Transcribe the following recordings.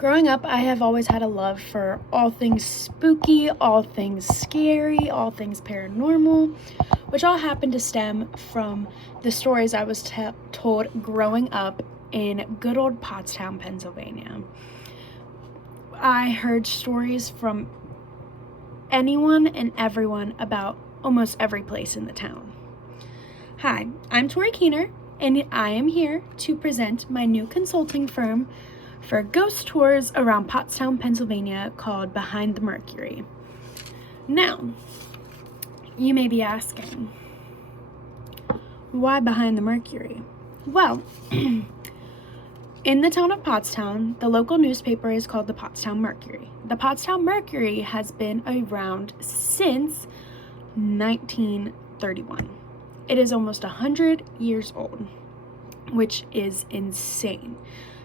Growing up, I have always had a love for all things spooky, all things scary, all things paranormal, which all happened to stem from the stories I was told growing up in good old Pottstown, Pennsylvania. I heard stories from anyone and everyone about almost every place in the town. Hi, I'm Tori Keener, and I am here to present my new consulting firm for ghost tours around Pottstown, Pennsylvania, called Behind the Mercury. Now, you may be asking, why Behind the Mercury? Well, in the town of Pottstown, the local newspaper is called the Pottstown Mercury. The Pottstown Mercury has been around since 1931. It is almost 100 years old, which is insane.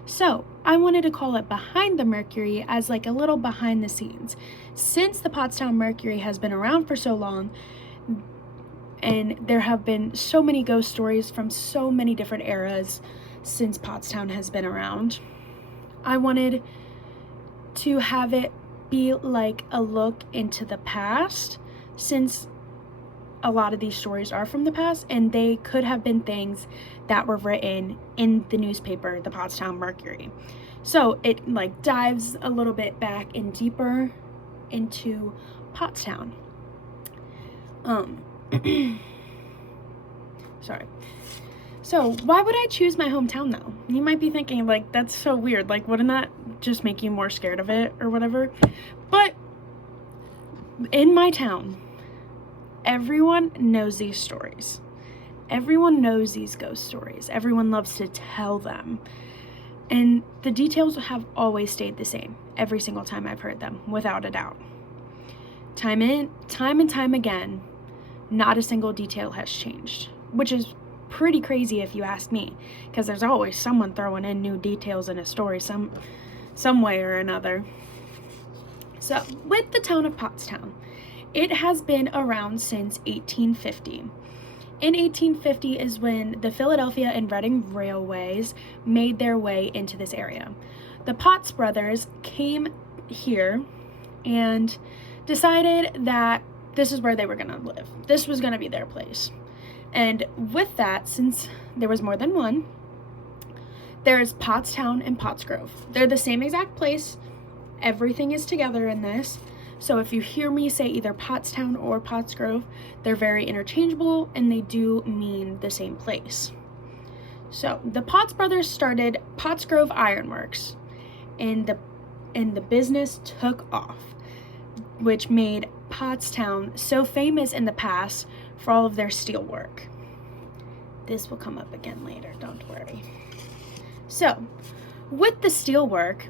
So I wanted to call it Behind the Mercury as like a little behind the scenes. Since the Pottstown Mercury has been around for so long, and there have been so many ghost stories from so many different eras since Pottstown has been around, I wanted to have it be like a look into the past, since a lot of these stories are from the past, and they could have been things that were written in the newspaper, the Pottstown Mercury. So it like dives a little bit back and deeper into Pottstown. Sorry. So why would I choose my hometown though? You might be thinking like, that's so weird. Like, wouldn't that just make you more scared of it or whatever? But in my town, everyone knows these stories. Everyone knows these ghost stories. Everyone loves to tell them. And the details have always stayed the same every single time I've heard them, without a doubt. Time and time again, not a single detail has changed, which is pretty crazy if you ask me, because there's always someone throwing in new details in a story some way or another. So, with the town of Pottstown, it has been around since 1850. In 1850 is when the Philadelphia and Reading Railways made their way into this area. The Potts brothers came here and decided that this is where they were going to live. This was going to be their place. And with that, since there was more than one, there's Pottstown and Pottsgrove. They're the same exact place. Everything is together in this. So if you hear me say either Pottstown or Pottsgrove, they're very interchangeable and they do mean the same place. So the Potts brothers started Pottsgrove Ironworks, and the business took off, which made Pottstown so famous in the past for all of their steel work. This will come up again later, don't worry. So with the steel work,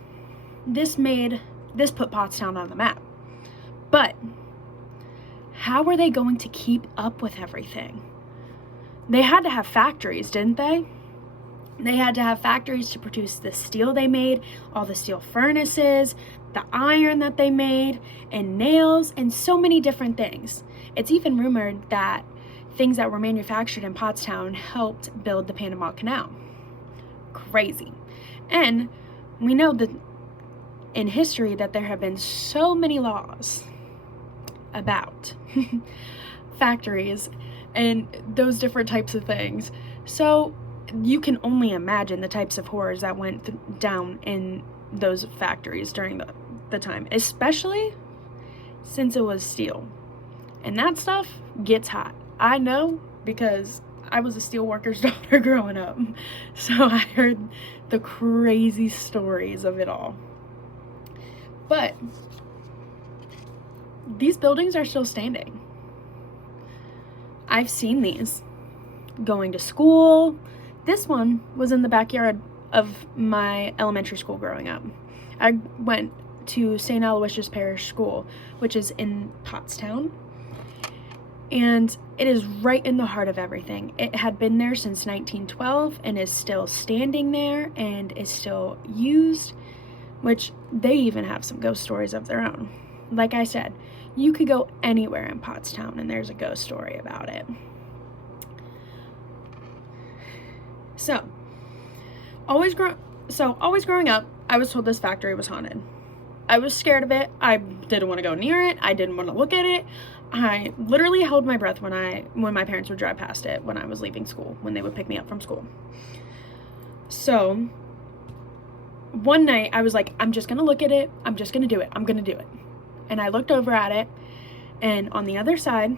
this put Pottstown on the map. But how were they going to keep up with everything? They had to have factories, didn't they? They had to have factories to produce the steel they made, all the steel furnaces, the iron that they made, and nails, and so many different things. It's even rumored that things that were manufactured in Pottstown helped build the Panama Canal. Crazy. And we know that in history that there have been so many laws about factories and those different types of things. So you can only imagine the types of horrors that went down in those factories during the time, especially since it was steel. And that stuff gets hot. I know, because I was a steel worker's daughter growing up. So I heard the crazy stories of it all. But these buildings are still standing. I've seen these going to school. This one was in the backyard of my elementary school growing up. I went to St. Aloysius Parish School, which is in Pottstown, and it is right in the heart of everything. It had been there since 1912 and is still standing there and is still used, which they even have some ghost stories of their own. Like I said, you could go anywhere in Pottstown and there's a ghost story about it. So, always growing up, I was told this factory was haunted. I was scared of it. I didn't want to go near it. I didn't want to look at it. I literally held my breath when my parents would drive past it when I was leaving school, when they would pick me up from school. So one night I was like, I'm just going to look at it. I'm just going to do it. I'm going to do it. And I looked over at it, and on the other side,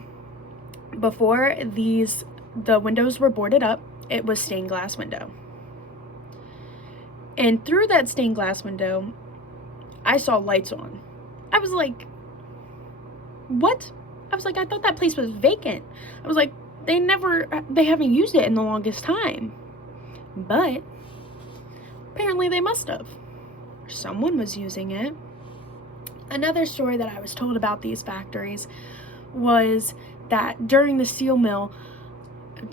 before the windows were boarded up, it was stained glass window. And through that stained glass window, I saw lights on. I was like, what? I was like, I thought that place was vacant. I was like, they haven't used it in the longest time. But apparently they must have. Someone was using it. Another story that I was told about these factories was that during the steel mill,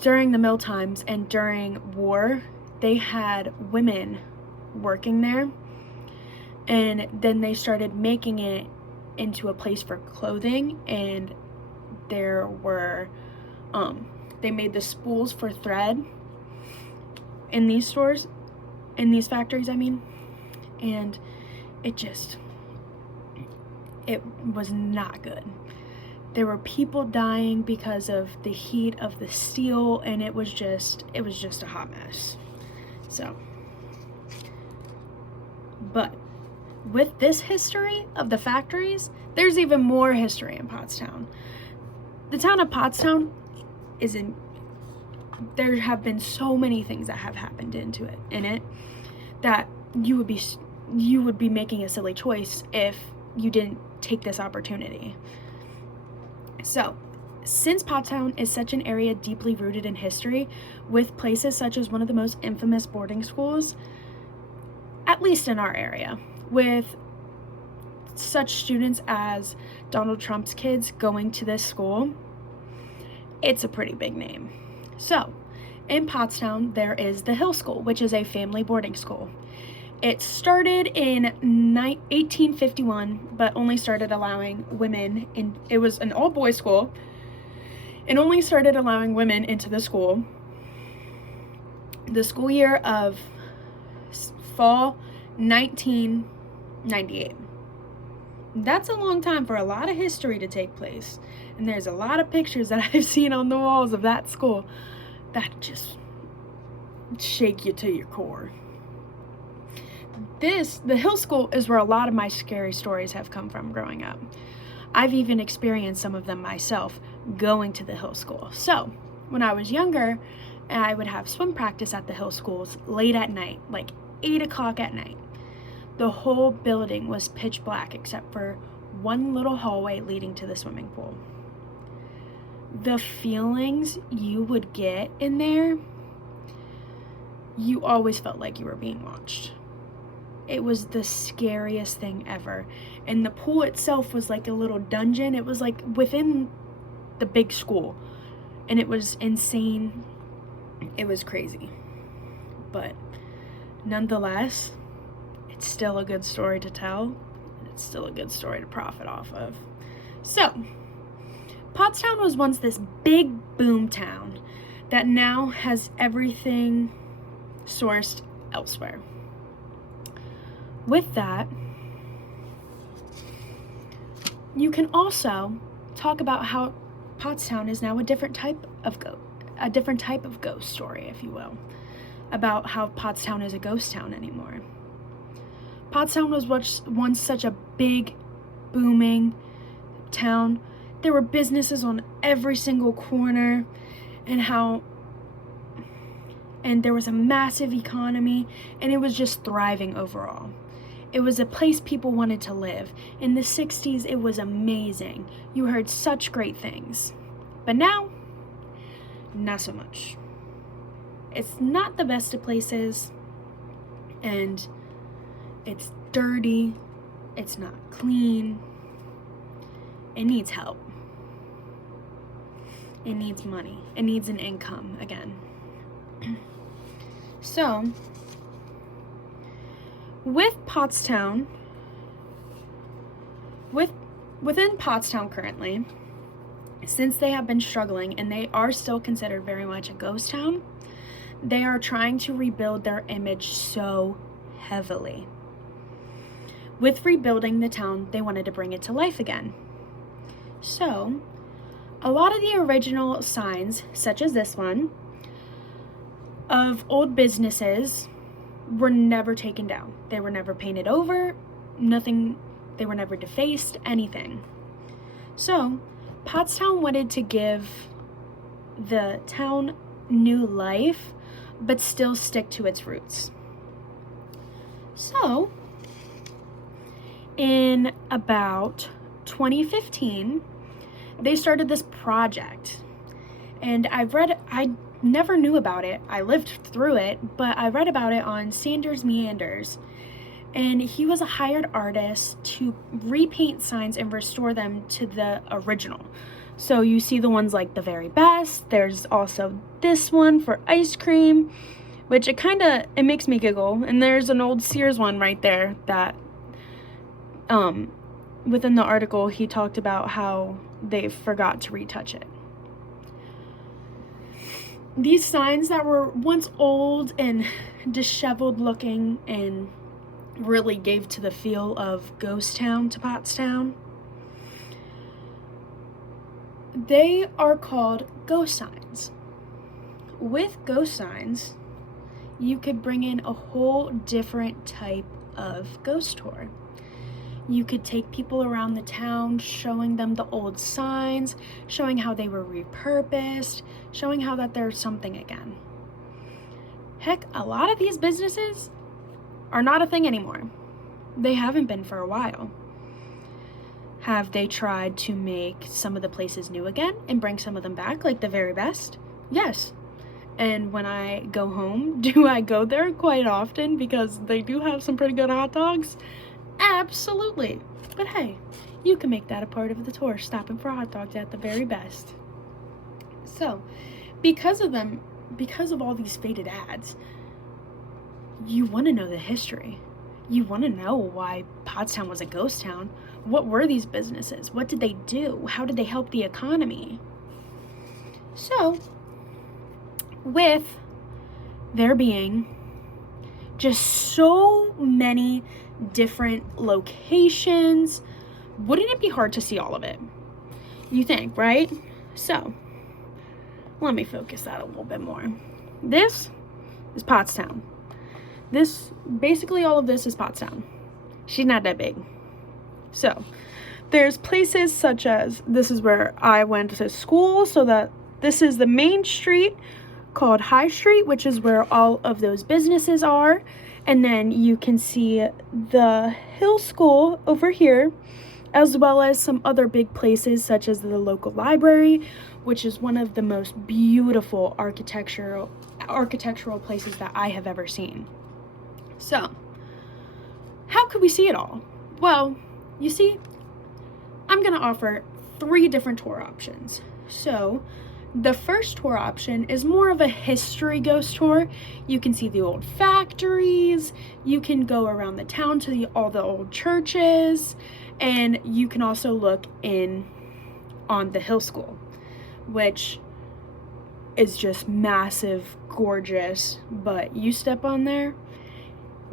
during the mill times and during war, they had women working there, and then they started making it into a place for clothing, and there were they made the spools for thread in these factories, and it was not good. There were people dying because of the heat of the steel, and it was just a hot mess. So, but with this history of the factories, there's even more history in Pottstown. The town of Pottstown there have been so many things that have happened in it that you would be making a silly choice if you didn't take this opportunity. So, since Pottstown is such an area deeply rooted in history, with places such as one of the most infamous boarding schools, at least in our area, with such students as Donald Trump's kids going to this school, it's a pretty big name. So, in Pottstown, there is the Hill School, which is a family boarding school. It started in 1851, but only started allowing women in. It was an all-boys school. It only started allowing women into the school the school year of fall 1998. That's a long time for a lot of history to take place. And there's a lot of pictures that I've seen on the walls of that school that just shake you to your core. The Hill School is where a lot of my scary stories have come from growing up. I've even experienced some of them myself going to the Hill School. So, when I was younger, I would have swim practice at the Hill Schools late at night, like 8 o'clock at night. The whole building was pitch black except for one little hallway leading to the swimming pool. The feelings you would get in there, you always felt like you were being watched. It was the scariest thing ever. And the pool itself was like a little dungeon. It was like within the big school. And it was insane. It was crazy. But nonetheless, it's still a good story to tell. It's still a good story to profit off of. So, Pottstown was once this big boom town that now has everything sourced elsewhere. With that, you can also talk about how Pottstown is now a different type of ghost story, if you will, about how Pottstown is a ghost town anymore. Pottstown was once such a big, booming town. There were businesses on every single corner, and there was a massive economy, and it was just thriving overall. It was a place people wanted to live. In the 60s, it was amazing. You heard such great things. But now, not so much. It's not the best of places, and it's dirty. It's not clean. It needs help. It needs money. It needs an income again. So, with Pottstown, within Pottstown currently, since they have been struggling and they are still considered very much a ghost town, they are trying to rebuild their image so heavily. With rebuilding the town, they wanted to bring it to life again. So, a lot of the original signs, such as this one, of old businesses were never taken down. They were never painted over, nothing, they were never defaced, anything. So, Pottstown wanted to give the town new life, but still stick to its roots. So, in about 2015, they started this project. And I never knew about it. I lived through it, but I read about it on Sanders Meanders. And he was a hired artist to repaint signs and restore them to the original. So you see the ones like the very best. There's also this one for ice cream, which it makes me giggle. And there's an old Sears one right there that within the article he talked about how they forgot to retouch it. These signs that were once old and disheveled looking and really gave to the feel of ghost town to Pottstown, they are called ghost signs. With ghost signs, you could bring in a whole different type of ghost tour. You could take people around the town, showing them the old signs, showing how they were repurposed, showing how that there's something again. Heck, a lot of these businesses are not a thing anymore. They haven't been for a while. Have they tried to make some of the places new again and bring some of them back, like the very best? Yes. And when I go home, do I go there quite often because they do have some pretty good hot dogs? Absolutely. But hey, you can make that a part of the tour, stopping for hot dogs at the very best. So, because of all these faded ads, you want to know the history. You want to know why Pottstown was a ghost town. What were these businesses? What did they do? How did they help the economy? So, with there being just so many different locations, wouldn't it be hard to see all of it? You think, right? So, let me focus that a little bit more. This is Pottstown. Basically all of this is Pottstown. She's not that big. So, there's places such as, this is where I went to school, so that this is the main street called High Street, which is where all of those businesses are. And then you can see the Hill School over here, as well as some other big places such as the local library, which is one of the most beautiful architectural places that I have ever seen. So, how could we see it all? Well, you see, I'm going to offer 3 different tour options. So, the first tour option is more of a history ghost tour. You can see the old factories, you can go around the town to all the old churches, and you can also look in on the Hill School, which is just massive, gorgeous, but you step on there,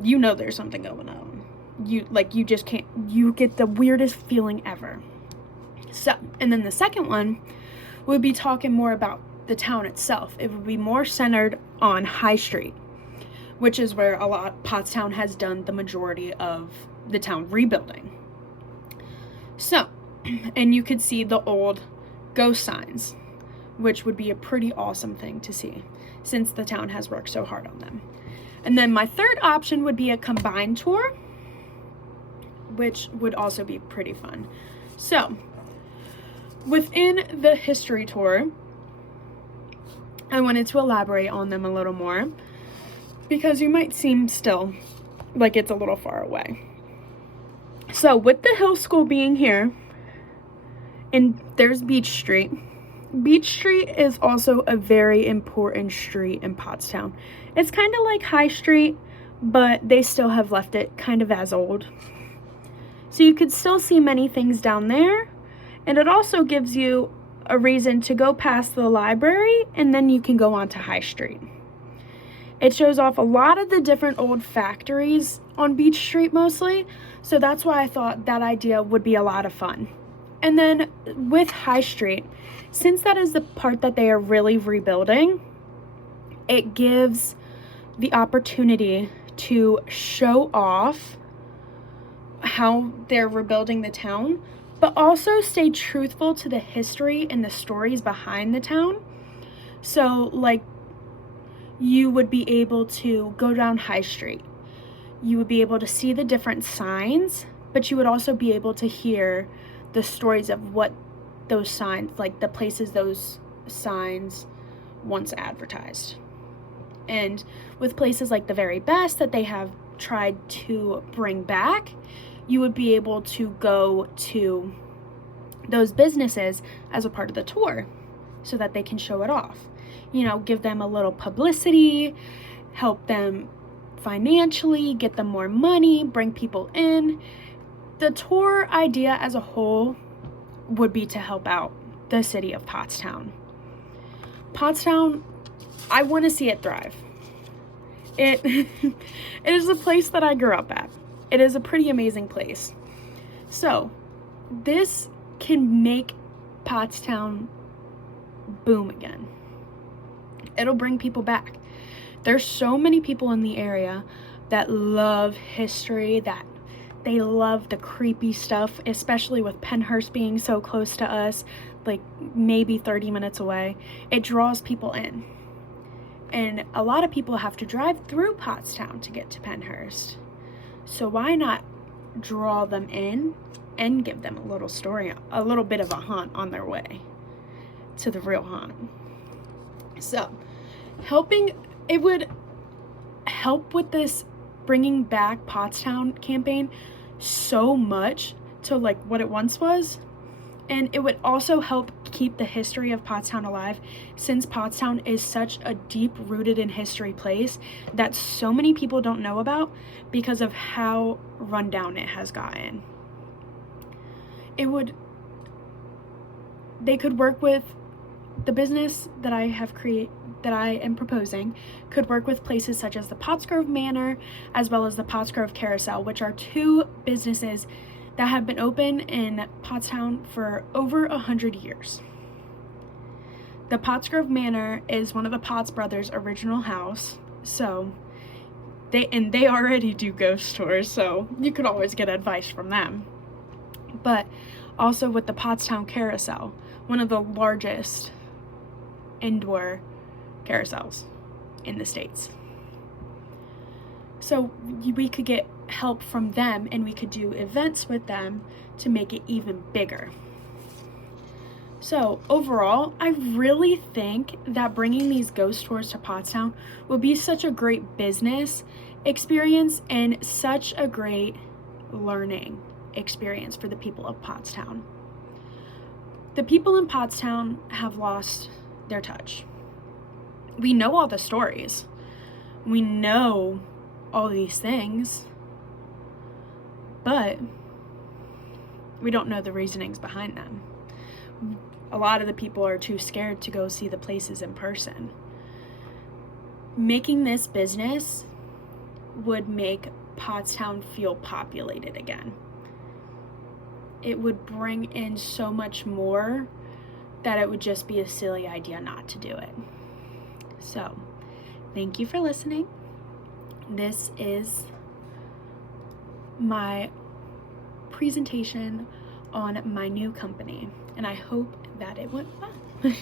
you know there's something going on. You just can't, you get the weirdest feeling ever. So, and then the second one would be talking more about the town itself. It would be more centered on High Street, which is where Pottstown has done the majority of the town rebuilding. So, and you could see the old ghost signs, which would be a pretty awesome thing to see since the town has worked so hard on them. And then my third option would be a combined tour, which would also be pretty fun. So, within the history tour, I wanted to elaborate on them a little more because you might seem still like it's a little far away. So with the Hill School being here, and there's Beach Street. Beach Street is also a very important street in Pottstown. It's kind of like High Street, but they still have left it kind of as old. So you could still see many things down there. And it also gives you a reason to go past the library, and then you can go on to High Street. It shows off a lot of the different old factories on Beach Street mostly, so that's why I thought that idea would be a lot of fun. And then with High Street, since that is the part that they are really rebuilding, it gives the opportunity to show off how they're rebuilding the town, but also stay truthful to the history and the stories behind the town. So, like, you would be able to go down High Street. You would be able to see the different signs, but you would also be able to hear the stories of what those signs, like the places those signs once advertised. And with places like the Very Best that they have tried to bring back, you would be able to go to those businesses as a part of the tour so that they can show it off. You know, give them a little publicity, help them financially, get them more money, bring people in. The tour idea as a whole would be to help out the city of Pottstown. Pottstown, I want to see it thrive. It is a place that I grew up at. It is a pretty amazing place. So, this can make Pottstown boom again. It'll bring people back. There's so many people in the area that love history, that they love the creepy stuff, especially with Pennhurst being so close to us, like maybe 30 minutes away. It draws people in. And a lot of people have to drive through Pottstown to get to Pennhurst. So why not draw them in and give them a little story, a little bit of a haunt on their way to the real haunt. So it would help with this bringing back Pottstown campaign so much to like what it once was. And it would also help keep the history of Pottstown alive, since Pottstown is such a deep rooted in history place that so many people don't know about because of how run down it has gotten. They could work with the business that I am proposing, could work with places such as the Pottsgrove Manor as well as the Pottsgrove Carousel, which are two businesses that have been open in Pottstown for over 100 years. The Pottsgrove Manor is one of the Potts brothers' original house, so they already do ghost tours, so you could always get advice from them. But also with the Pottstown Carousel, one of the largest indoor carousels in the States. So we could get help from them and we could do events with them to make it even bigger. So overall, I really think that bringing these ghost tours to Pottstown would be such a great business experience and such a great learning experience for the people of Pottstown. The people in Pottstown have lost their touch. We know all the stories. We know all these things, but we don't know the reasonings behind them. A lot of the people are too scared to go see the places in person. Making this business would make Pottstown feel populated again. It would bring in so much more that it would just be a silly idea not to do it. So, thank you for listening. This is my presentation on my new company, and I hope that it went well.